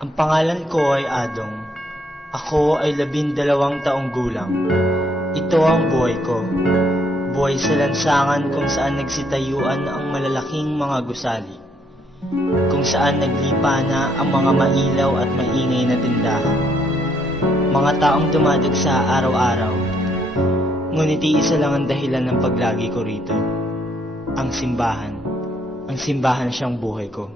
Ang pangalan ko ay Adong. Ako ay 12 taong gulang. Ito ang buhay ko. Buhay sa lansangan kung saan nagsitayuan ang malalaking mga gusali. Kung saan naglipa na ang mga mailaw at maingay na tindahan. Mga taong dumadagsa araw-araw. Ngunit iisa lang ang dahilan ng paglagi ko rito. Ang simbahan. Ang simbahan siyang buhay ko.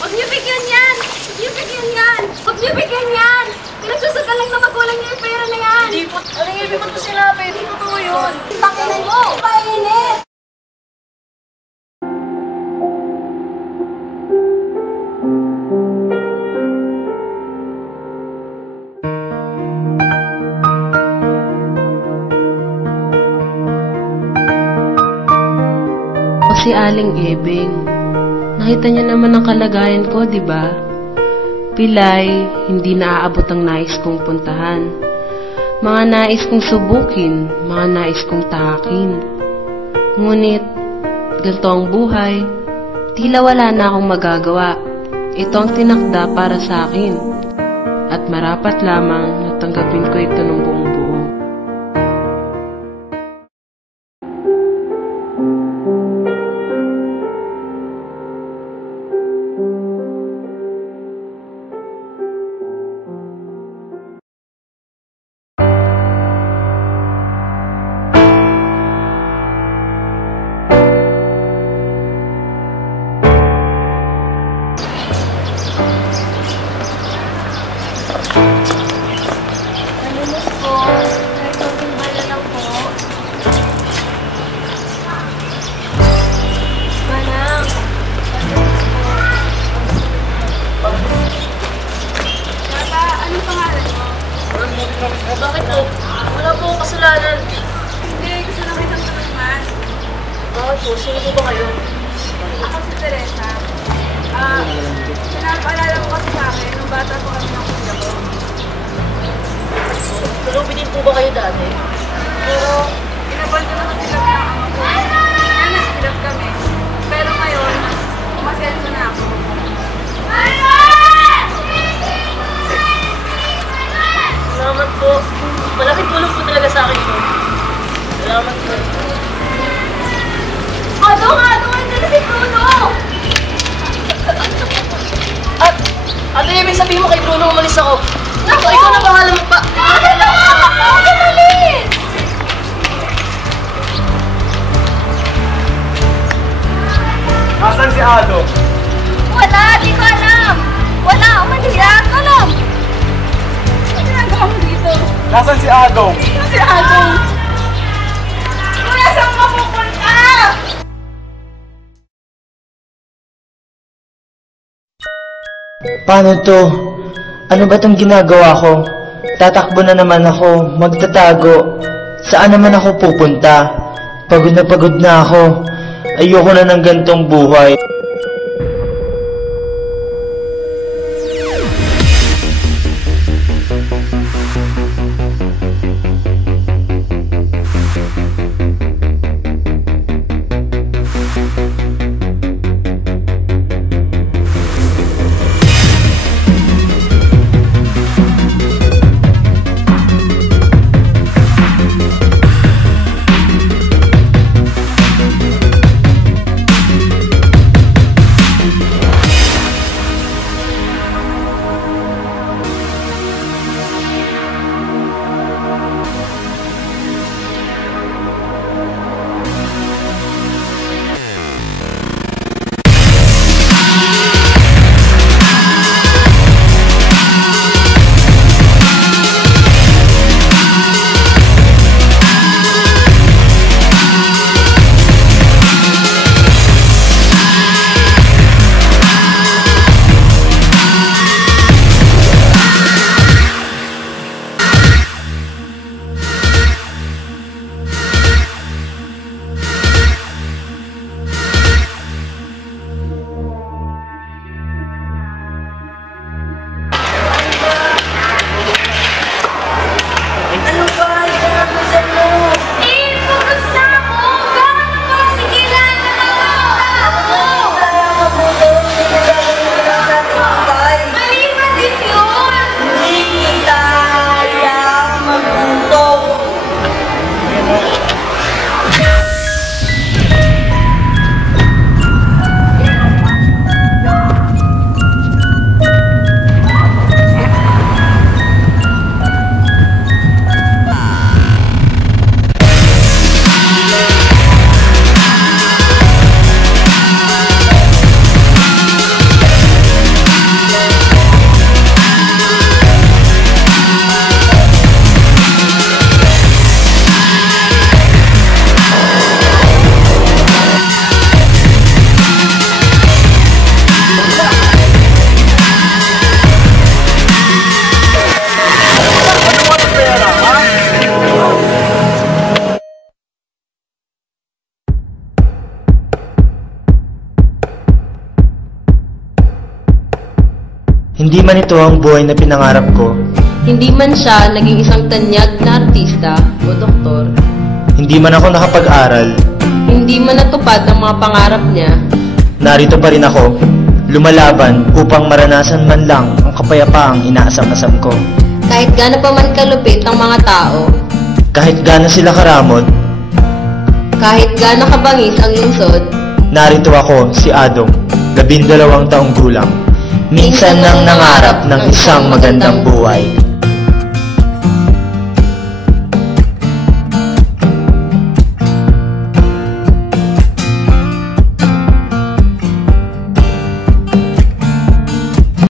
Huwag niyo bigyan yan! Huwag niyo bigyan yan! Huwag niyo bigyan yan! Pinagsusugal lang na magulang niyo yung pera na yan! Hindi po, hindi mo ito sinabi, hindi po ito yun. Pakinan mo! Painit! Si Aling Ebing. Nakita niya naman ang kalagayan ko, di ba? Pilay, hindi naaabot ang nais kong puntahan. Mga nais kong subukin, mga nais kong tahakin. Ngunit, ganito ang buhay. Tila wala na akong magagawa. Ito ang tinakda para sa akin. At marapat lamang natanggapin ko ito ng buong buo. Bakit po? Wala po kasalanan. Hindi, gusto lang kitang tulungan. Bakit po? Sino po ba kayo? Ako si Teresa. Pinapaalala mo kasi sa akin, nung bata ko kami ng kuya ko. Tulubi din po ba kayo dati? Pero, inabando na kasi kami ng ama ko. Kaya nag-hilap kami. Pero ngayon, umasenso na ako. Salamat po. Malaking tulong po talaga sa akin po. Salamat po. Adong! Andun na si Bruno! At ano ibig sabihin mo kay Bruno umalis ako? Naku, ikaw na bahala mo pa. Huwag ka malis! Nasaan si Ado? Wala, di ko alam! Wala, umahiyak! Alam! Ano ginagawa mo dito? Nasaan si Adong? Sino si Adong? Kuya, saan ka pupunta? Paano to? Ano ba tong ginagawa ko? Tatakbo na naman ako, magtatago. Saan naman ako pupunta? Pagod na ako. Ayoko na ng gantong buhay. Hindi man ito ang buhay na pinangarap ko. Hindi man siya naging isang tanyag na artista o doktor. Hindi man ako nakapag-aral. Hindi man natupad ang mga pangarap niya. Narito pa rin ako, lumalaban upang maranasan man lang ang kapayapaang inaasam-asam ko. Kahit gaano pa man kalupit ang mga tao, Kahit gaano sila karamot, kahit gaano kabangis ang lungsod, narito ako, si Adong, 12 taong gulang. Minsan nang nangarap ng isang magandang buhay.